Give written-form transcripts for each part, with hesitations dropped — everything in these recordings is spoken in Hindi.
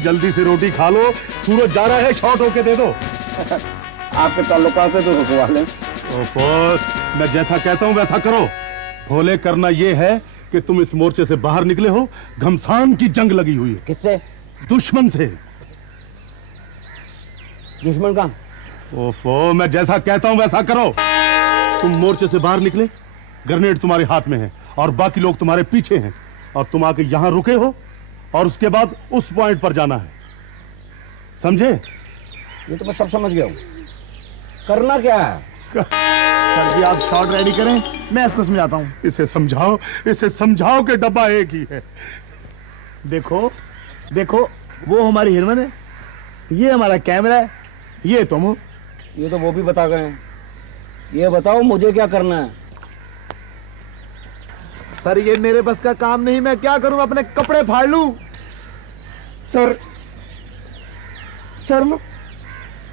जल्दी से रोटी खा लो, सूरज जा रहा है, शॉर्ट होके दे दो। आपके ताल्लुकात से तो रुकवा लें। मैं जैसा कहता हूँ वैसा करो। भोले, करना ये है कि तुम इस मोर्चे से बाहर निकले हो, घमसान की जंग लगी हुई है। किससे? दुश्मन से। दुश्मन का? ओफो, मैं जैसा कहता हूँ वैसा करो। तुम मोर्चे से बाहर निकले, ग्रेनेड तुम्हारे हाथ में है और बाकी लोग तुम्हारे पीछे हैं, और तुम आके यहां रुके हो और उसके बाद उस पॉइंट पर जाना है, समझे? ये तो मैं सब समझ गया हूं। करना क्या है? सर जी, आप शॉट रेडी करें, मैं इसको समझाता हूँ। इसे समझाओ कि डब्बा एक ही है। देखो देखो, वो हमारी हीरोइन है, ये हमारा कैमरा है, ये तुम हो। ये तो वो भी बता गए हैं। ये बताओ मुझे क्या करना है? सर, ये मेरे बस का काम नहीं, मैं क्या करूं, अपने कपड़े फाड़ लूं? सर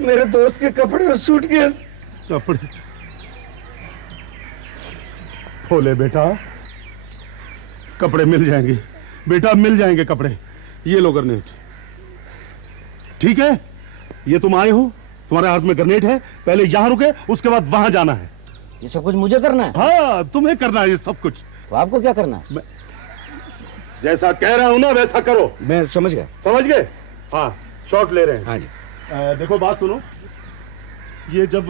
मेरे दोस्त के कपड़े और सूटकेस। कपड़े? भोले बेटा, कपड़े मिल जाएंगे बेटा, मिल जाएंगे कपड़े। ये लो ग्रेनेड, ठीक है? ये तुम आए हो, तुम्हारे हाथ में ग्रेनेड है, पहले यहां रुके, उसके बाद वहां जाना है। ये सब कुछ मुझे करना है? हाँ, तुम्हें करना है ये सब कुछ। तो आपको क्या करना है? जैसा कह रहा हूं ना वैसा करो। मैं समझ गया। समझ गए? हाँ, शॉट ले रहे हैं। हाँ जी। देखो बात सुनो, ये जब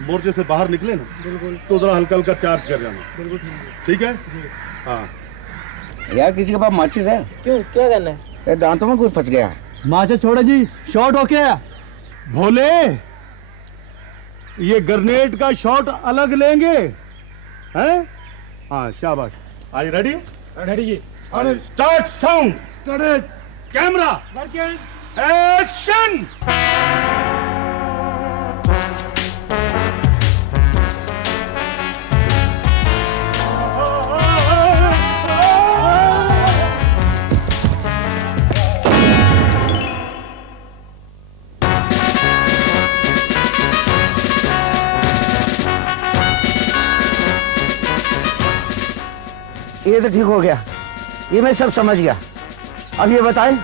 मोर्चे से बाहर निकले ना, बिल्कुल, तो जरा हल्का हल्का चार्ज कर जाना। बिल्कुल ठीक है? हाँ। यार, किसी के पास माचिस है? क्यों, क्या करना है? दांतों में कुछ फंस गया। माचिस छोड़ो जी, शॉर्ट हो क्या? भोले, ये ग्रेनेड का शॉट अलग लेंगे, हैं? हाँ, शाबाश। Are you ready? रेडी जी। अरे start sound, started, camera, action. ये तो ठीक हो गया, ये मैं सब समझ गया। अब ये बताएं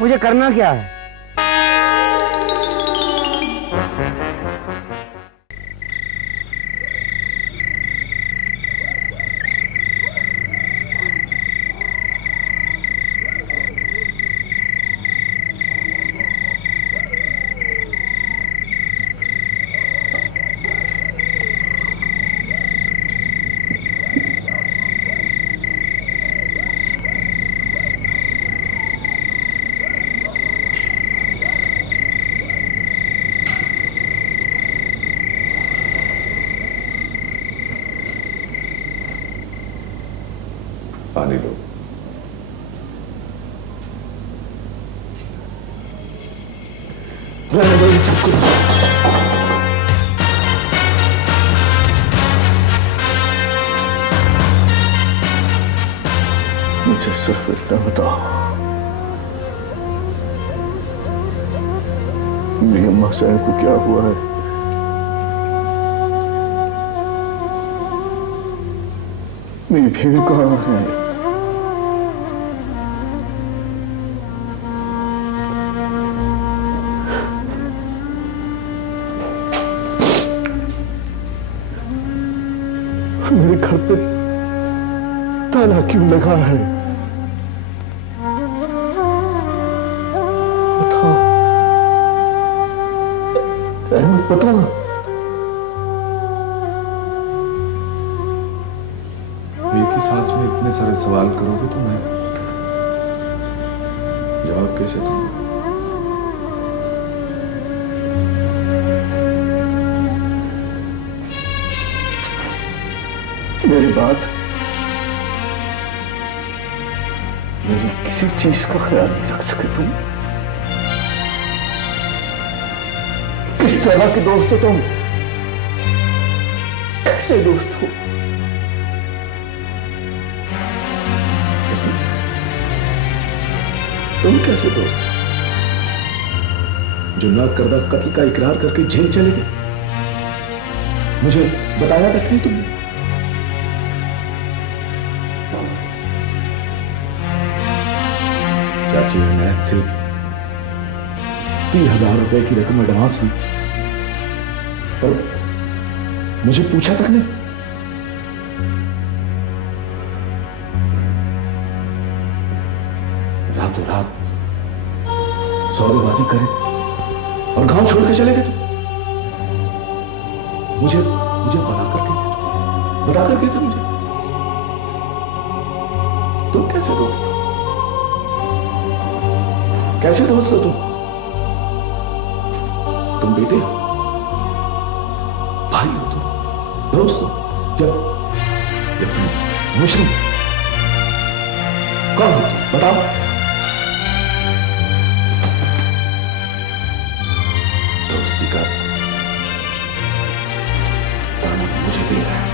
मुझे करना क्या है? पानी लो। मुझे सिर्फ इतना बताओ, मेरी अम्मा साहब को क्या हुआ है? मेरी बीवी कहाँ है? मेरे घर पे ताला क्यों लगा है? बताओ, अहमद, बताओ। एक ही सांस में इतने सारे सवाल करोगे तो मैं जवाब कैसे दूंगा? मेरी बात, मेरी किसी चीज का ख्याल नहीं रख सके तुम? किस तरह के दोस्त हो तुम? कैसे दोस्त हो? तुम कैसे दोस्त जो नाकर्दा कत्ल का इकरार करके जेल चले गए? मुझे बताया तक नहीं तुमने। चाची अनैत से 30,000 रुपए की रकम एडवांस ली पर मुझे पूछा तक नहीं। रातों रात सौदेबाजी करे और गांव छोड़ के चले गए तुम। मुझे मुझे बता कर गए थे मुझे। तुम कैसे दोस्त हो? कैसे दोस्त हो तुम बेटे हो, भाई हो तुम, दोस्त हो या तुम मुजरिम? कौन हो तुम? बताओ। दोस्ती का दामन मुझे दे रहा है।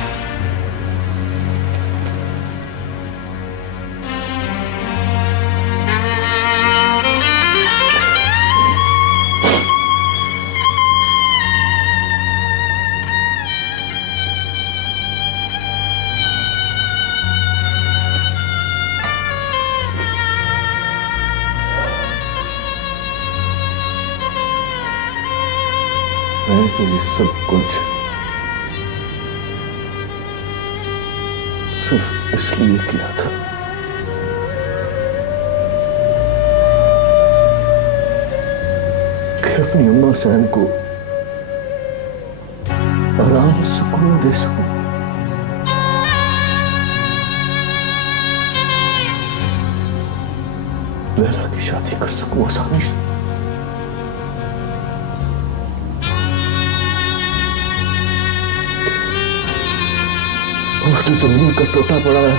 मैंने तो ये सब कुछ सिर्फ इसलिए किया था कि अपनी अम्मा सैन को आराम सुकून दे सकूं। लैला की शादी कर सकूं आसानी से। तो जमीन का टोटा पड़ा है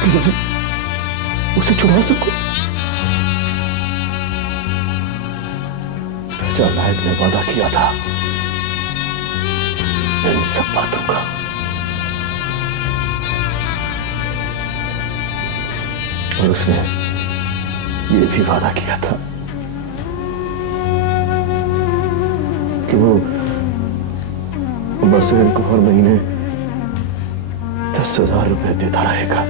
कि मैं उसे छुड़ा सकूं। नायक ने वादा किया था इन सब बातों का। और उसने ये भी वादा किया था कि वो बस इनको हर महीने 10,000 रुपए देता रहेगा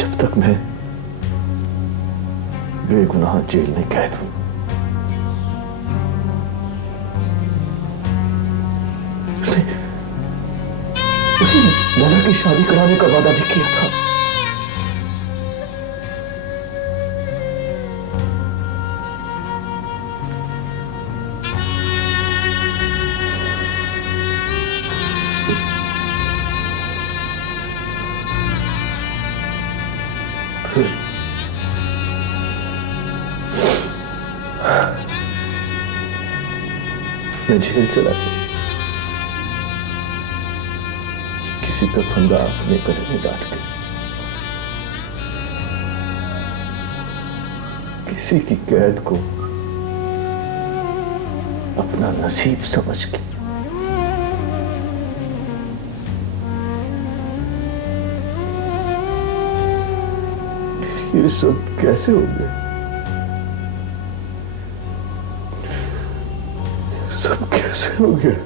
जब तक मैं बेगुनाह जेल में कैद हूं। उसने लैला की शादी कराने का वादा भी किया था। मैं जेल चला गया, किसी का फंदा अपने गले में डाल के, किसी की कैद को अपना नसीब समझ के। ये सब कैसे हो गया? सब कैसे हो गया?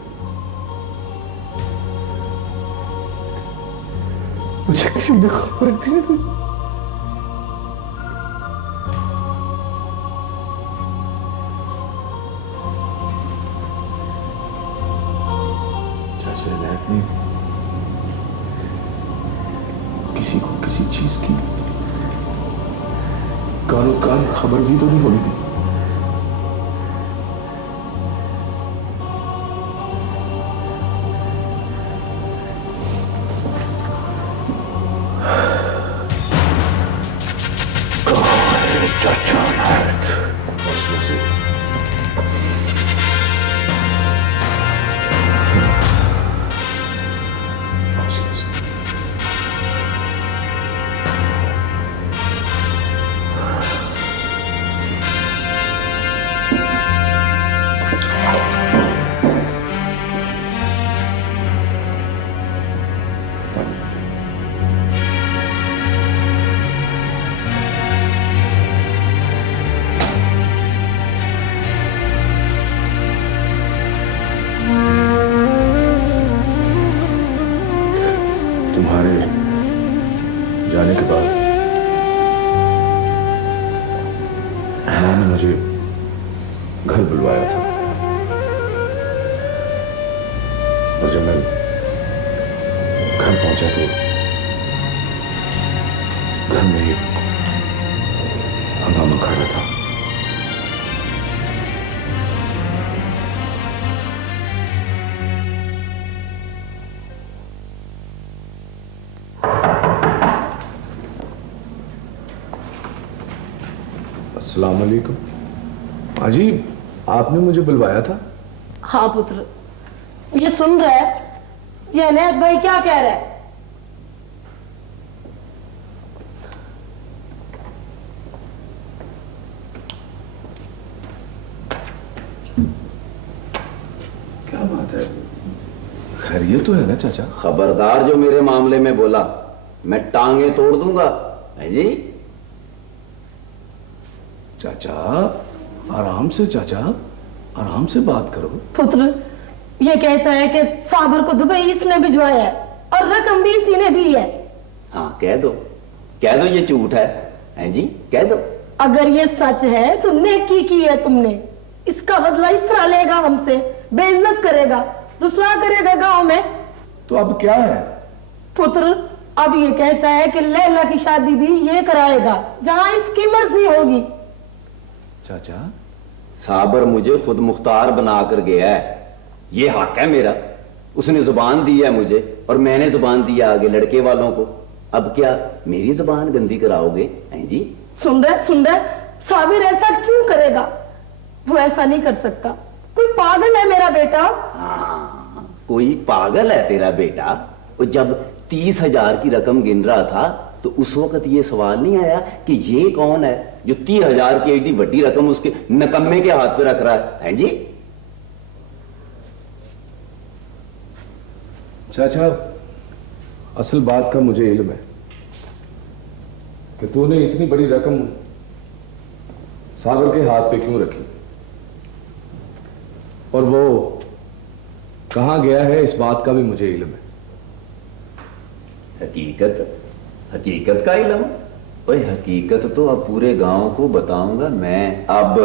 मुझे किसी ने खबर भी नहीं दी। जैसे लैब ने किसी को किसी चीज की कानो कान खबर भी तो नहीं होने दी। चाचा नायक हौसले से घर बुलवाया था, और जब मैं घर पहुंचा तो घर में एक हंगामा खड़ा था। अस्सलाम वालेकुम। हाजी, आपने मुझे बुलवाया था? हाँ पुत्र, ये सुन रहा है? ये अनैत भाई क्या कह रहा है? क्या बात है, खैरियत तो है ना चाचा? खबरदार जो मेरे मामले में बोला, मैं टांगे तोड़ दूंगा। है जी? चाचा आराम से, चाचा आराम से बात करो। पुत्र, ये कहता है कि साबर को दुबई इसने भिजवाया है और रकम भी इसी ने दी है। हाँ, कह दो ये झूठ है जी? कह दो। अगर ये सच है तो नेकी की है तुमने, इसका बदला इस तरह लेगा हमसे, बेइज्जत करेगा, रुसवा करेगा गांव में। तो अब क्या है? पुत्र, अब ये कहता है कि लैला की शादी भी ये कराएगा जहां इसकी मर्जी होगी। चाचा, साबर मुझे खुद मुख्तार बनाकर गया है, ये हक है मेरा। उसने जुबान दी है मुझे और मैंने जुबान दी है आगे लड़के वालों को। अब क्या मेरी जुबान गंदी कराओगे? हैं जी? सुन रहे, साबिर ऐसा क्यों करेगा? वो ऐसा नहीं कर सकता। कोई पागल है मेरा बेटा। हाँ, कोई पागल है तेरा बेटा। और जब 30,000 की रकम गिन रहा था तो उस वक्त ये सवाल नहीं आया कि ये कौन है जो 30,000 की एडी बड़ी रकम उसके नकम्मे के हाथ पे रख रहा है जी? चाचा, असल बात का मुझे इल्म है कि तूने इतनी बड़ी रकम सागर के हाथ पे क्यों रखी, और वो कहां गया है इस बात का भी मुझे इल्म है। हकीकत का इल्म? ओए, हकीकत तो अब पूरे गांव को बताऊंगा मैं अब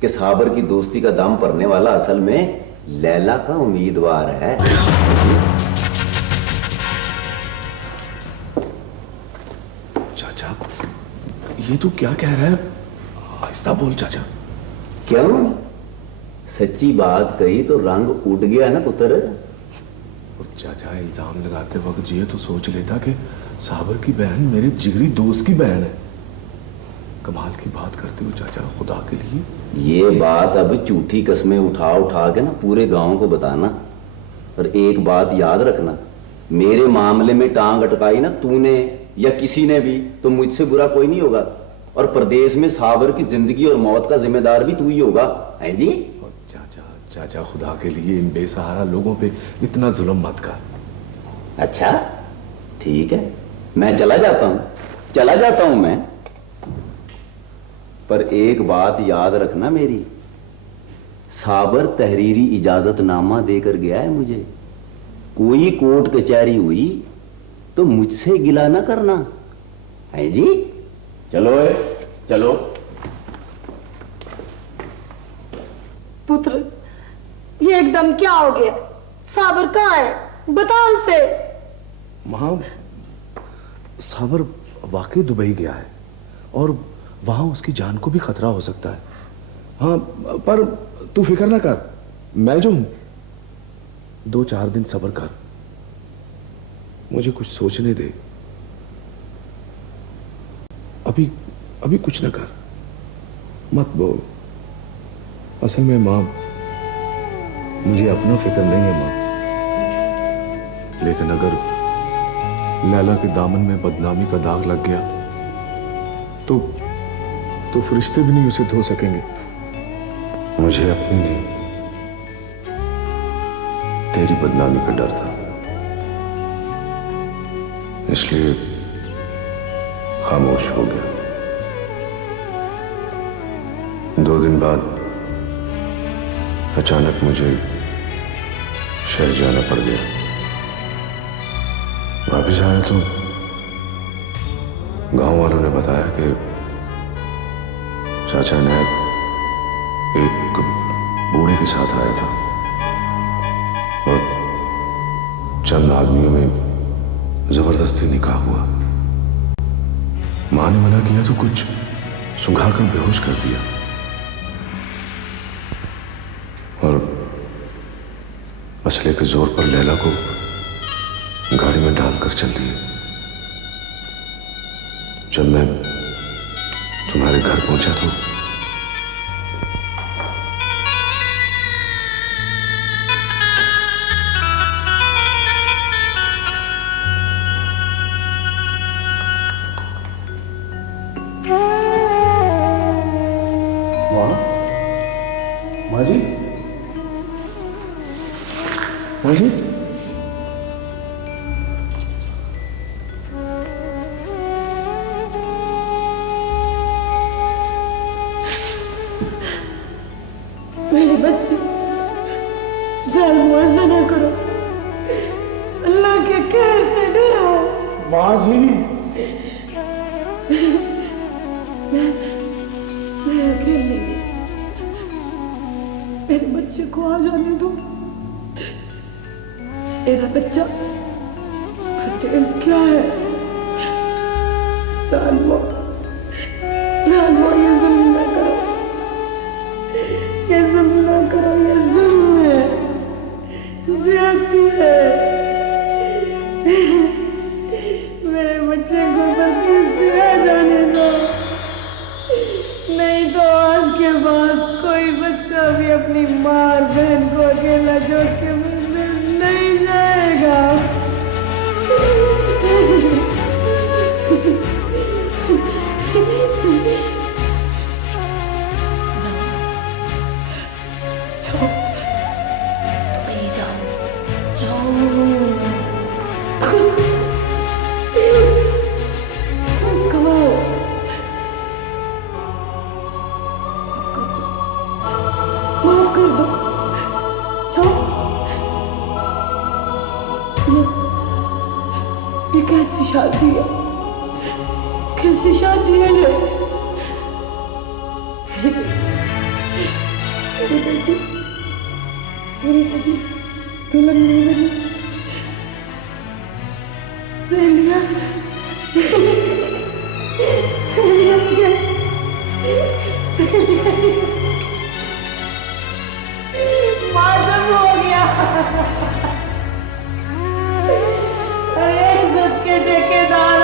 कि साबर की दोस्ती का दम पड़ने वाला असल में लैला का उम्मीदवार है। चाचा, ये तू क्या कह रहा है? आहिस्ता बोल चाचा। क्यों? सच्ची बात कही तो रंग उड़ गया ना पुत्र। और चाचा, इल्जाम लगाते वक्त ये तो सोच लेता कि साबर की बहन मेरे जिगरी दोस्त की बहन है। कमाल की बात करते हो चाचा, खुदा के लिए। ये बात अब झूठी कस्में उठा के ना पूरे गांव को बताना। और एक बात याद रखना, मेरे मामले में टांग अटकाई ना तूने या किसी ने भी तो मुझसे बुरा कोई नहीं होगा। और प्रदेश में साबर की जिंदगी और मौत का जिम्मेदार भी तू ही होगा। है जी? चाचा, खुदा के लिए इन बेसहारा लोगों पे इतना जुल्म मत कर। अच्छा ठीक है, मैं चला जाता हूं मैं। पर एक बात याद रखना मेरी, साबर तहरीरी इजाजतनामा देकर गया है मुझे। कोई कोर्ट कचहरी हुई तो मुझसे गिला ना करना। है जी? चलो। पुत्र, ये एकदम क्या हो गया? साबर कहाँ है? बताओ उसे। मां, साबर वाकई दुबई गया है और वहां उसकी जान को भी खतरा हो सकता है। हाँ, पर तू फिक्र ना कर, मैं जो हूं, 2-4 दिन सब्र कर, मुझे कुछ सोचने दे। अभी कुछ ना कर, मत बोल। असल में मां, मुझे अपना फिक्र नहीं है मां, लेकिन अगर लैला के दामन में बदनामी का दाग लग गया तो फरिश्ते भी नहीं उसे धो सकेंगे। मुझे अपनी नहीं, तेरी बदनामी का डर था, इसलिए खामोश हो गया। 2 दिन बाद अचानक मुझे शहर जाना पड़ गया। वापस आया तो गांव वालों ने बताया कि चाचा ने एक बूढ़े के साथ आया था और चंद आदमियों में जबरदस्ती निकाह हुआ। मां ने मना किया तो कुछ सुंघाकर बेहोश कर दिया और असले के जोर पर लैला को गाड़ी में डालकर चल दिए। जब मैं तुम्हारे घर पहुंचा तो माँ जी, माँ जी, मेरे बच्चे जालिम ऐसा ना करो, अल्लाह के कहर से डरो। माँ जी, मैं अकेली हूँ। मेरे बच्चे को आ जाने दो। मेरा बच्चा तेज क्या है? जालिमो, जालिमो, ये जुल्म ना करो, ये जुल्म ना करो, ये जुल्म है, ज्यादती है। मेरे बच्चे को पति से आ जाने दो, नहीं तो आज के बाद कोई बच्चा भी अपनी माँ और बहन को अकेला छोड़ के मिलने नहीं जाएगा। जाओ, तुम जाओ, जाओ, कमाओ, माफ कर दो, जाओ। ये कैसी शादी है? कैसी शादी है ये? मेरी बेटी दुल्हन नहीं बनी। सहेलियां, सहेलियां गए, सहेलियां मातम हो गया। अरे इज्जत के ठेकेदार